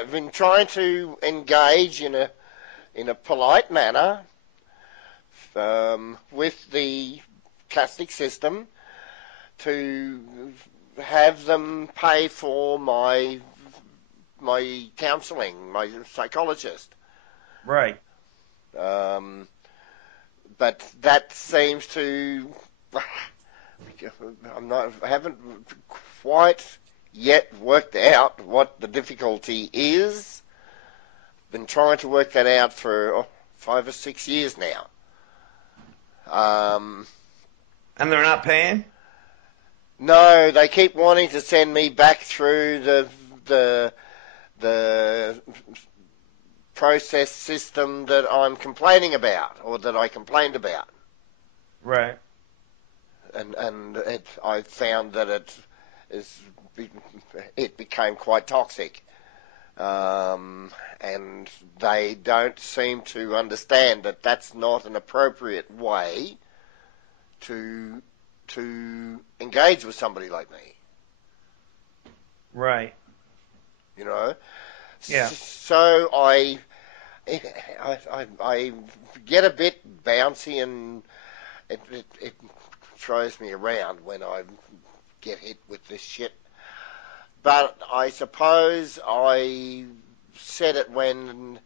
I've been trying to engage in a polite manner with the Catholic system to have them pay for my counselling, my psychologist. Right. But that seems to, I haven't quite yet worked out what the difficulty is. Been trying to work that out for 5 or 6 years now. And they're not paying? No, they keep wanting to send me back through the process system that I'm complaining about, or that I complained about. Right. And I found that it became quite toxic. And they don't seem to understand that that's not an appropriate way to engage with somebody like me. Right. You know? Yeah. So I get a bit bouncy, and it throws me around when I get hit with this shit. But I suppose I said it when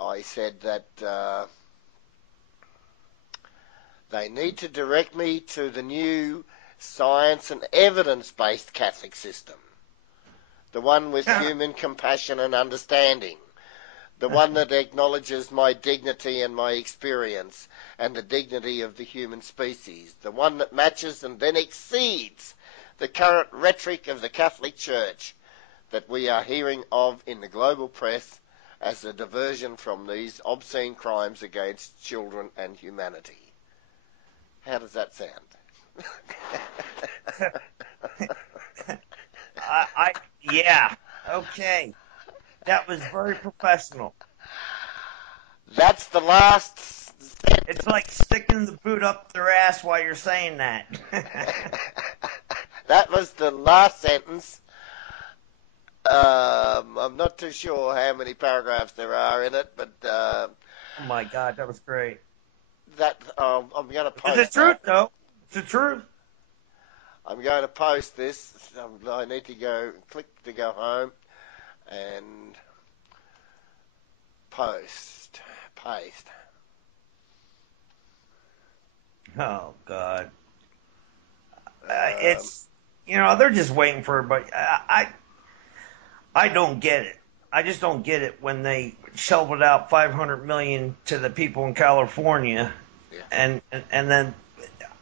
I said that they need to direct me to the new science and evidence-based Catholic system. The one with human compassion and understanding. The one that acknowledges my dignity and my experience and the dignity of the human species. The one that matches and then exceeds the current rhetoric of the Catholic Church that we are hearing of in the global press as a diversion from these obscene crimes against children and humanity. How does that sound? Yeah. Okay. That was very professional. That's the last sentence. It's like sticking the boot up their ass while you're saying that. That was the last sentence. I'm not too sure how many paragraphs there are in it, but oh my God, that was great. That I'm going to post. It's the truth, though. It's the truth. I'm going to post this. I need to click to go home and paste. Oh God. It's, they're just waiting for everybody. I don't get it. I just don't get it when they shoveled out $500 million to the people in California, and then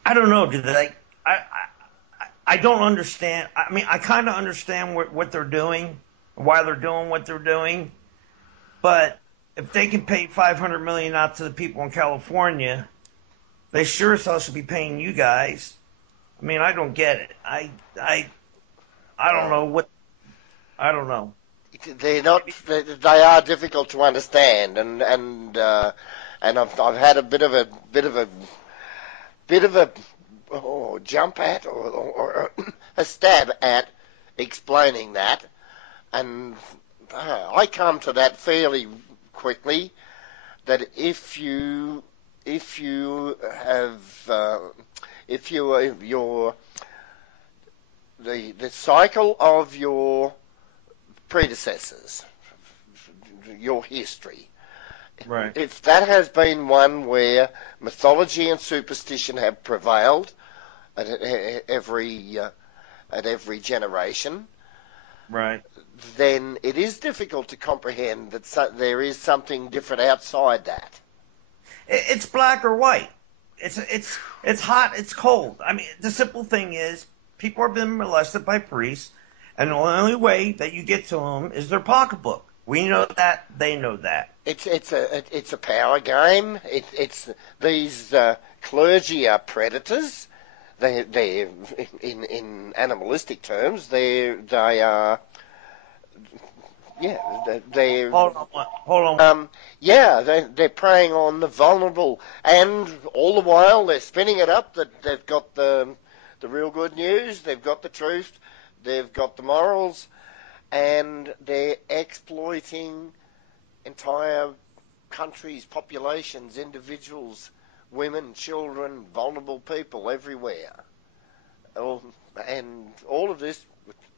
I don't know. Do they? I don't understand. I mean, I kind of understand what they're doing, why they're doing what they're doing, but if they can pay $500 million out to the people in California, they sure as hell should be paying you guys. I mean, I don't get it. I don't know what. I don't know. They're not. They are difficult to understand, and I've had a bit of a jump at or a stab at explaining that, and I come to that fairly quickly, that if you have the cycle of your predecessors, your history, right? If that has been one where mythology and superstition have prevailed at every generation, right? Then it is difficult to comprehend that there is something different outside that. It's black or white. It's hot. It's cold. I mean, the simple thing is, people are being molested by priests, and the only way that you get to them is their pocketbook. We know that. They know that. It's a power game. It's these clergy are predators. They in animalistic terms they are. Yeah, they. Hold on. They're preying on the vulnerable, and all the while they're spinning it up that they've got the real good news, they've got the truth, they've got the morals, and they're exploiting entire countries, populations, individuals, women, children, vulnerable people everywhere. And all of this,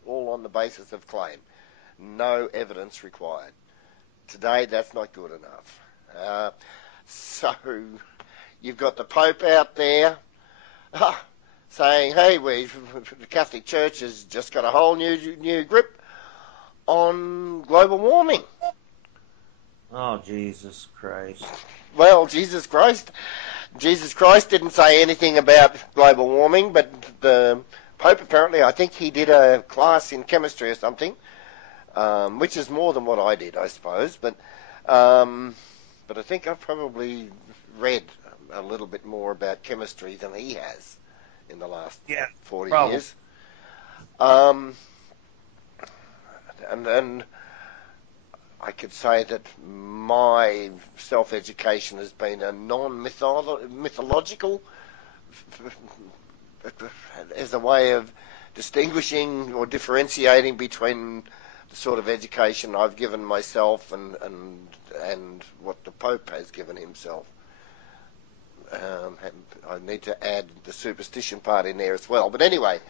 all on the basis of claim. No evidence required. Today, that's not good enough. So you've got the Pope out there saying, hey, the Catholic Church has just got a whole new grip on global warming. Oh, Jesus Christ. Well, Jesus Christ didn't say anything about global warming, but the Pope apparently, I think he did a class in chemistry or something, which is more than what I did, I suppose. But I think I've probably read a little bit more about chemistry than he has in the last 40 years. And I could say that my self-education has been a non-mythological, as a way of distinguishing or differentiating between the sort of education I've given myself and what the Pope has given himself. I need to add the superstition part in there as well. But anyway,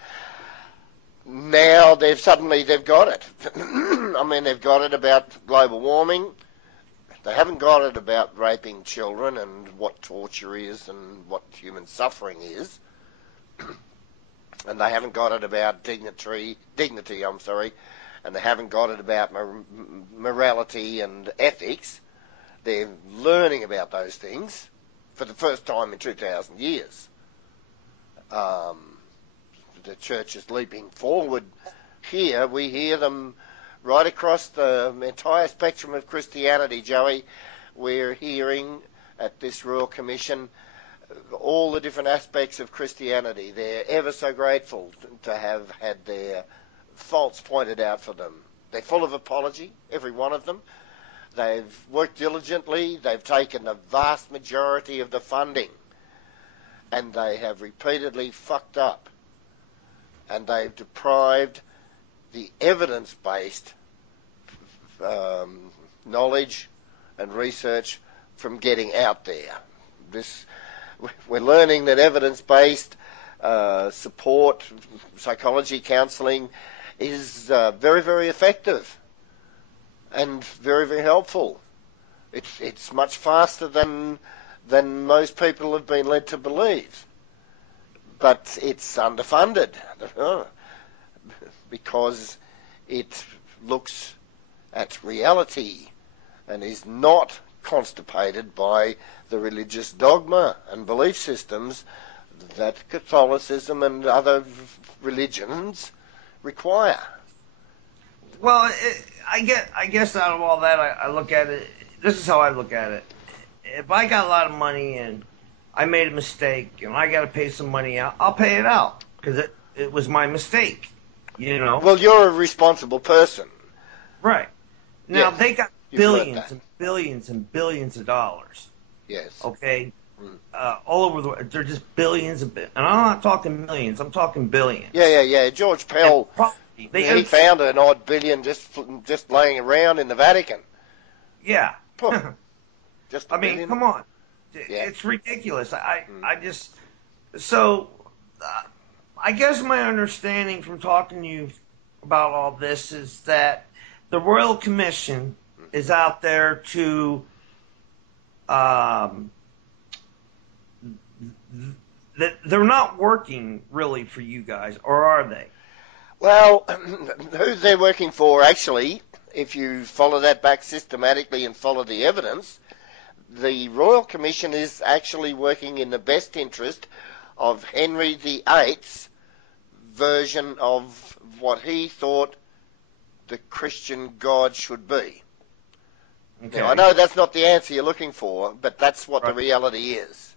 now they've got it. I mean, they've got it about global warming. They haven't got it about raping children and what torture is and what human suffering is. And they haven't got it about dignity, and they haven't got it about morality and ethics. They're learning about those things for the first time in 2,000 years. The church is leaping forward here. We hear them right across the entire spectrum of Christianity, Joey. We're hearing at this Royal Commission all the different aspects of Christianity. They're ever so grateful to have had their faults pointed out for them. They're full of apology, every one of them. They've worked diligently. They've taken the vast majority of the funding, and they have repeatedly fucked up. And they've deprived the evidence-based knowledge and research from getting out there. We're learning that evidence-based support, psychology, counselling is very, very effective and very, very helpful. It's much faster than most people have been led to believe. But it's underfunded because it looks at reality and is not constipated by the religious dogma and belief systems that Catholicism and other religions require. Well, I guess out of all that, I look at it, this is how I look at it. If I got a lot of money and I made a mistake and I got to pay some money out, I'll pay it out because it was my mistake, you know. Well, you're a responsible person. Right. Now, yes, they got billions and billions and billions of dollars. Yes. Okay? All over the world. They're just billions and billions. And I'm not talking millions. I'm talking billions. Yeah. George Pell, he found an odd billion just laying around in the Vatican. Yeah. Just I mean, come on. Yeah. It's ridiculous. I guess my understanding from talking to you about all this is that the Royal Commission is out there to they're not working really for you guys, or are they? Well, who they're working for, actually, if you follow that back systematically and follow the evidence, the Royal Commission is actually working in the best interest of Henry VIII's version of what he thought the Christian God should be. Okay. Now, I know that's not the answer you're looking for, but that's what the reality is.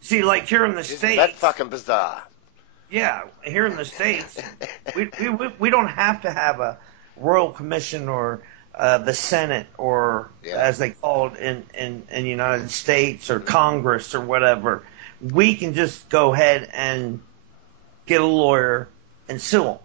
See, like here in the States... Isn't that fucking bizarre? Yeah, here in the States, we don't have to have a Royal Commission or the Senate or, as they call it in the United States, or Congress or whatever. We can just go ahead and get a lawyer and sue them.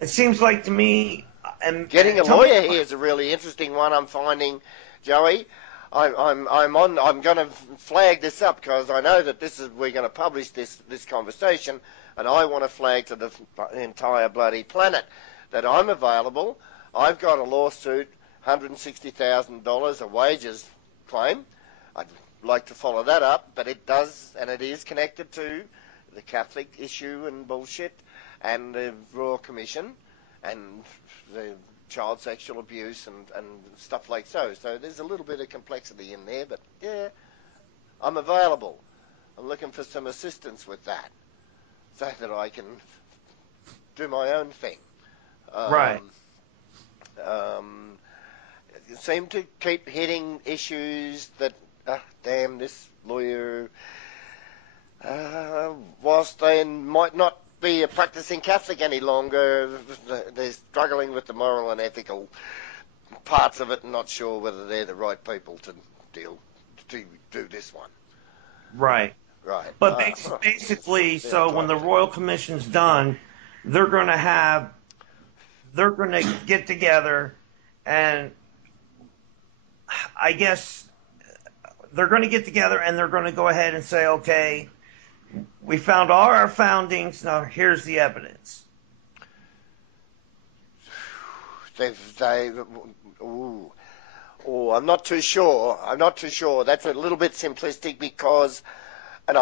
It seems like to me, and Getting a tell me, lawyer here is a really interesting one. I'm finding, Joey. I'm going to flag this up because I know that we're going to publish this conversation, and I want to flag to the entire bloody planet that I'm available. I've got a lawsuit, $160,000 a wages claim. I'd like to follow that up, but it does, and it is connected to the Catholic issue and bullshit, and the Royal Commission, and the child sexual abuse and stuff like so. So there's a little bit of complexity in there, but yeah, I'm available. I'm looking for some assistance with that so that I can do my own thing. right. Seem to keep hitting issues that, damn, this lawyer, whilst they might not be a practicing Catholic any longer, they're struggling with the moral and ethical parts of it and not sure whether they're the right people to do this one. Right. Right. But basically, so when the Royal Commission's done, they're going to get together, and I guess they're going to get together and they're going to go ahead and say, okay, we found all our foundings. Now here's the evidence. I'm not too sure. That's a little bit simplistic because, and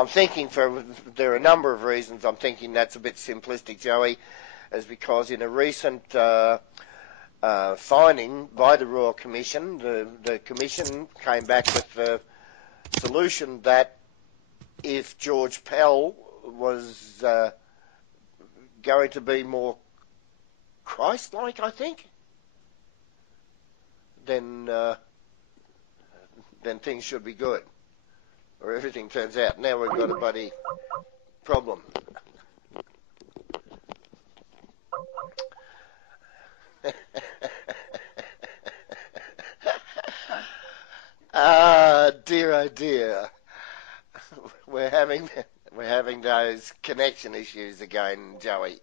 there are a number of reasons I'm thinking that's a bit simplistic, Joey, is because in a recent finding by the Royal Commission, the Commission came back with the solution that if George Pell was going to be more Christ-like, I think, then things should be good, or everything turns out. Now we've got a bloody problem. Dear, oh dear. We're having those connection issues again, Joey.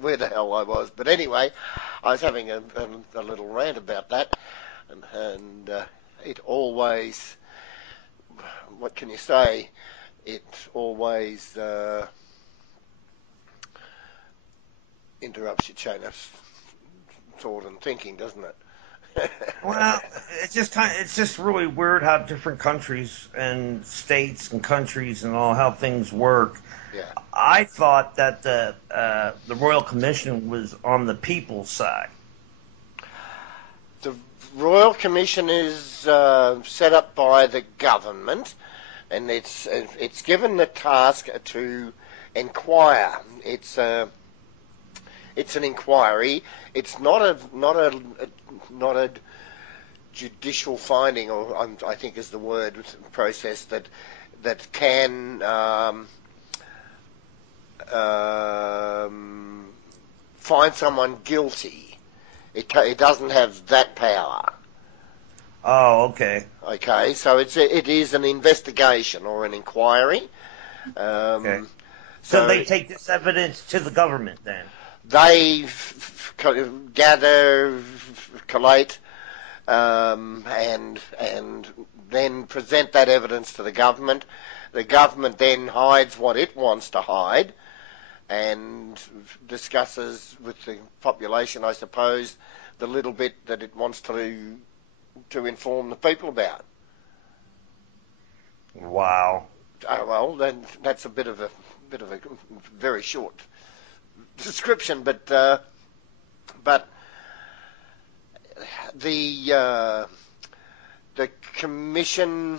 Where the hell I was, but anyway, I was having a little rant about that, and it always, what can you say? It always interrupts your chain of thought and thinking, doesn't it? Well, it's just really weird how different countries and states and countries and all how things work. Yeah. I thought that the Royal Commission was on the people's side. The Royal Commission is set up by the government, and it's given the task to inquire. It's an inquiry. It's not a judicial finding, or I think is the word, process that can find someone guilty. It doesn't have that power. Oh, okay. Okay, so it is an investigation or an inquiry. Okay. So they take this evidence to the government then? They gather, collate, and then present that evidence to the government. The government then hides what it wants to hide and discusses with the population, I suppose, the little bit that it wants to inform the people about. Wow. Well, then that's a bit of a very short description, but the commission,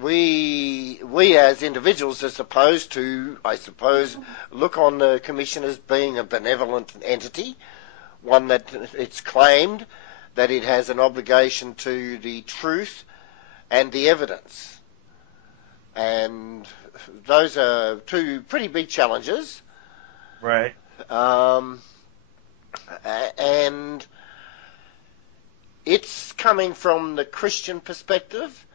we as individuals are supposed to, I suppose, look on the commission as being a benevolent entity, one that it's claimed that it has an obligation to the truth and the evidence. And those are two pretty big challenges. Right. And it's coming from the Christian perspective.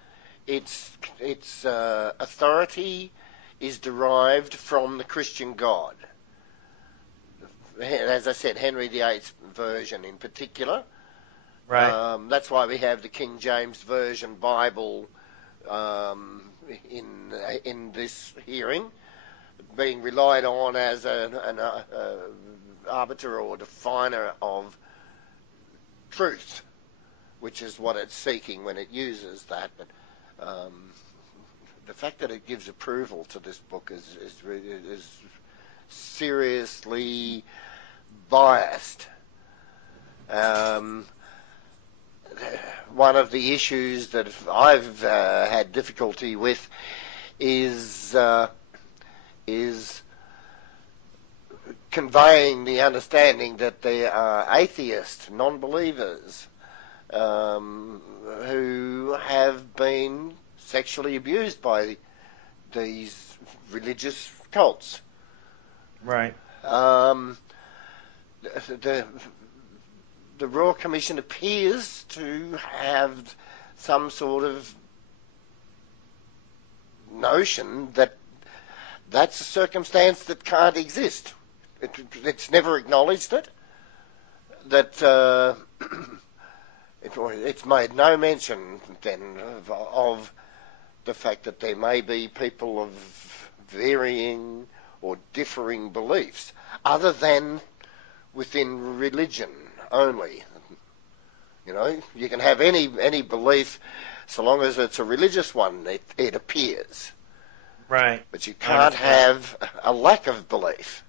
its authority is derived from the Christian God. As I said, Henry VIII's version in particular. Right. That's why we have the King James Version Bible in this hearing, being relied on as an arbiter or definer of truth, which is what it's seeking when it uses that. But the fact that it gives approval to this book is seriously biased. One of the issues that I've had difficulty with is conveying the understanding that there are atheist non-believers who have been sexually abused by these religious cults. Right. The Royal Commission appears to have some sort of notion that that's a circumstance that can't exist. It's never acknowledged it. That it's made no mention then of the fact that there may be people of varying or differing beliefs, other than within religion only. You know, you can have any belief so long as it's a religious one, it appears. Right. But you can't have a lack of belief.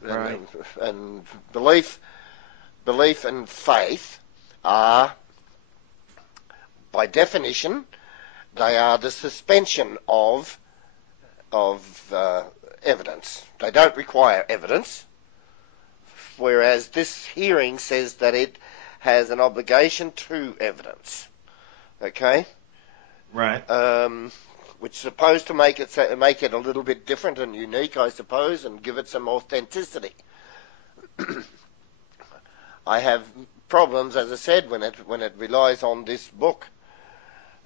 Right. And belief and faith are, by definition, they are the suspension of evidence. They don't require evidence, whereas this hearing says that it has an obligation to evidence. Okay? Right. Which is supposed to make it a little bit different and unique, I suppose, and give it some authenticity. I have problems, as I said, when it relies on this book,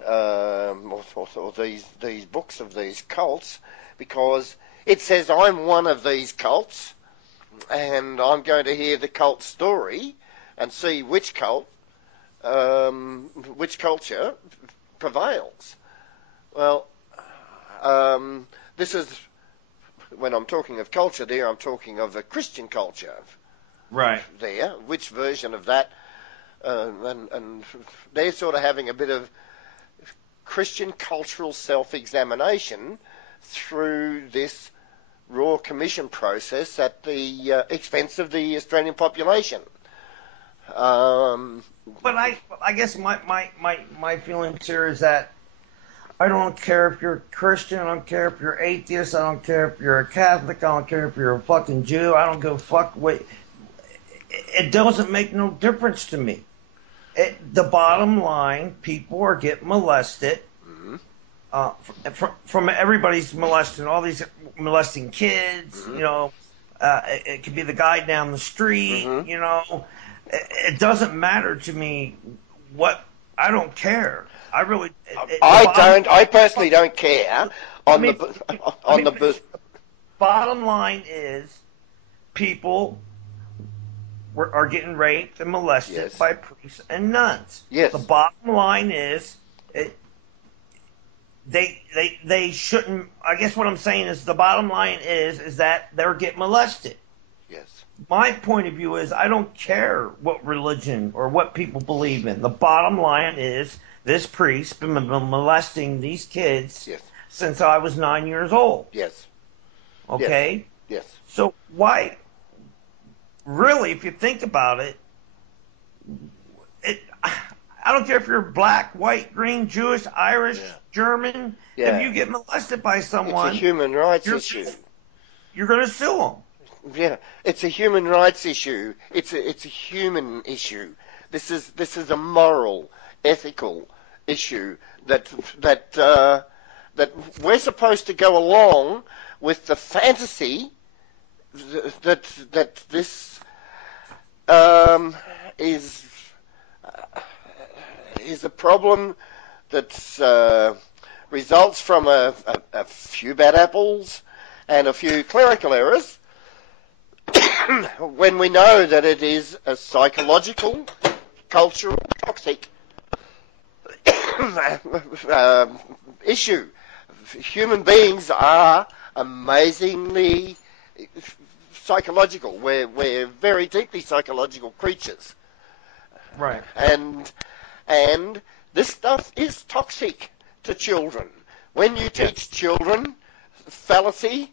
or these books of these cults, because it says I'm one of these cults, and I'm going to hear the cult story and see which culture prevails. Well, this is, when I'm talking of culture there, I'm talking of a Christian culture. Right. There, which version of that, and they're sort of having a bit of Christian cultural self-examination through this Royal Commission process at the expense of the Australian population. But I guess my feelings here is that I don't care if you're Christian, I don't care if you're atheist, I don't care if you're a Catholic, I don't care if you're a fucking Jew, I don't give a fuck what. It doesn't make no difference to me. The bottom line, people are getting molested. Mm-hmm. From everybody's molesting, all these molesting kids, Mm-hmm. you know. It could be the guy down the street, Mm-hmm. you know. It doesn't matter to me what. I don't care. I really. I personally don't care. The bottom line is people are getting raped and molested Yes. by priests and nuns. Yes. The bottom line is they shouldn't. I guess what I'm saying is the bottom line is that they're getting molested. Yes. My point of view is I don't care what religion or what people believe in. The bottom line is this priest been molesting these kids Yes. since I was 9 years old. Yes. Okay? Yes. So why, really, if you think about it, I don't care if you're black, white, green, Jewish, Irish, German. Yeah. If you get molested by someone, It's a human rights issue. You're going to sue them. Yeah, it's a human rights issue. It's a human issue. This is a moral, ethical issue that we're supposed to go along with the fantasy that this is a problem that results from a few bad apples and a few clerical errors, when we know that it is a psychological, cultural, toxic issue. Human beings are amazingly psychological. We're very deeply psychological creatures. Right. And this stuff is toxic to children. When you teach children fallacy,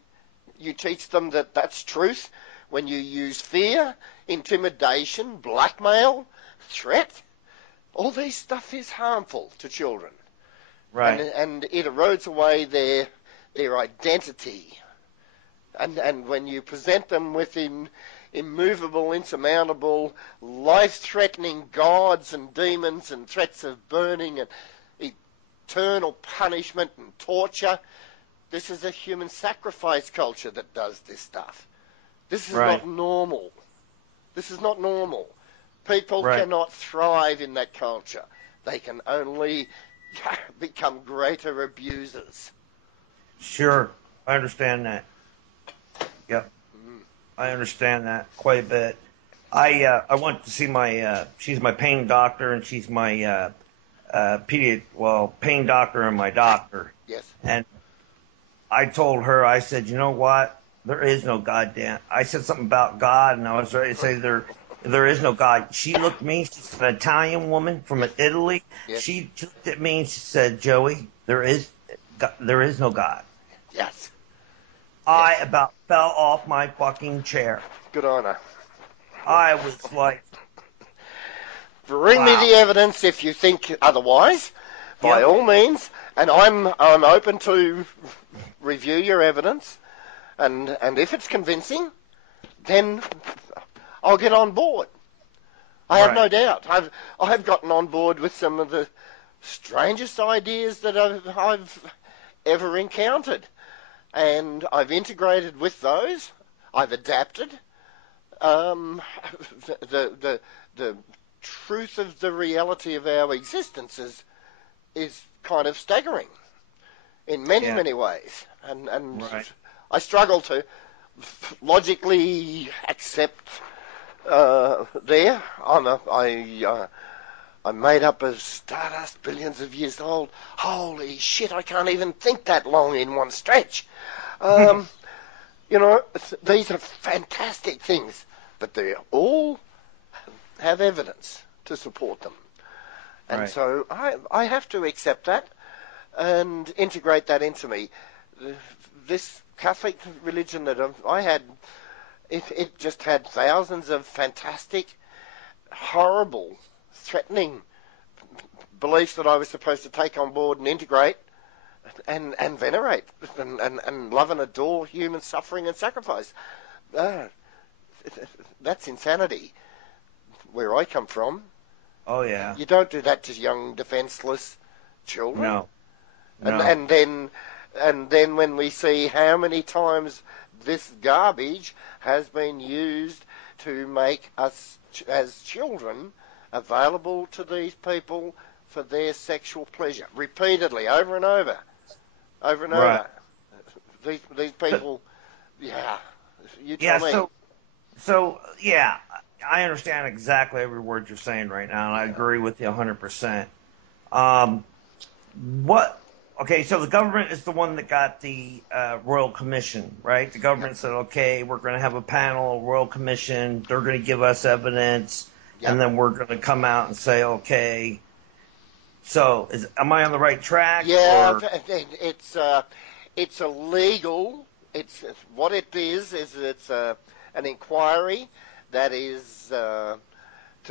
you teach them that that's truth. When you use fear, intimidation, blackmail, threat, all this stuff is harmful to children. Right. And it erodes away their identity. And when you present them with immovable, insurmountable, life-threatening gods and demons and threats of burning and eternal punishment and torture, this is a human sacrifice culture that does this stuff. This is not normal. This is not normal. People cannot thrive in that culture. They can only become greater abusers. Sure. I understand that. Yep. I understand that quite a bit. I went to see she's my pain doctor, and she's my pain doctor and my doctor. Yes. And I told her, I said, you know what? There is no goddamn. I said something about God, and I was ready to say there is no God. She looked at me. She's an Italian woman from Italy. Yes. She looked at me and she said, Joey, there is no God. Yes. I about fell off my fucking chair. Good on her. I was like, bring me the evidence if you think otherwise, by all means, and I'm open to review your evidence, and if it's convincing, then I'll get on board. I have no doubt. I've gotten on board with some of the strangest ideas that I've ever encountered, and I've integrated with those. I've adapted. The truth of the reality of our existence is kind of staggering in many ways, and I struggle to logically accept. I'm made up of stardust, billions of years old. Holy shit! I can't even think that long in one stretch. These are fantastic things, but they all have evidence to support them. And so I have to accept that and integrate that into me. This Catholic religion that I had, it just had thousands of fantastic, horrible, threatening beliefs that I was supposed to take on board and integrate and venerate and love and adore human suffering and sacrifice. That's insanity. Where I come from, you don't do that to young, defenseless children. No. And then when we see how many times this garbage has been used to make us as children available to these people for their sexual pleasure, repeatedly, over and over. These people, you tell me. I understand exactly every word you're saying right now, and I agree with you 100%. Okay, so the government is the one that got the Royal Commission, right? The government said, okay, we're going to have a panel, Royal Commission, they're going to give us evidence, and then we're going to come out and say, okay. So, am I on the right track? Yeah, it's illegal. What it is it's an inquiry that is, to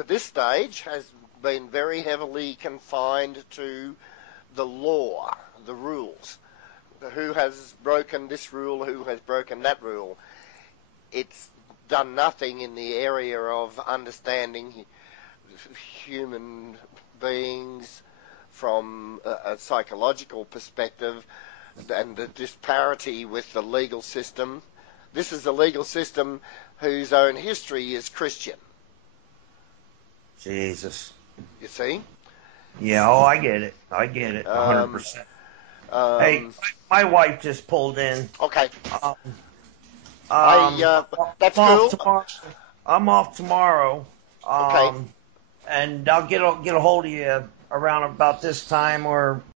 this stage, has been very heavily confined to the law, the rules. Who has broken this rule, who has broken that rule. It's done nothing in the area of understanding human beings from a psychological perspective and the disparity with the legal system. This is a legal system whose own history is Christian. Jesus. You see? Yeah, oh, I get it. 100%. Hey, Um, my wife just pulled in. okay. Um, I, I'm that's off cool. tomorrow. I'm off tomorrow. Okay. And I'll get a hold of you around about this time or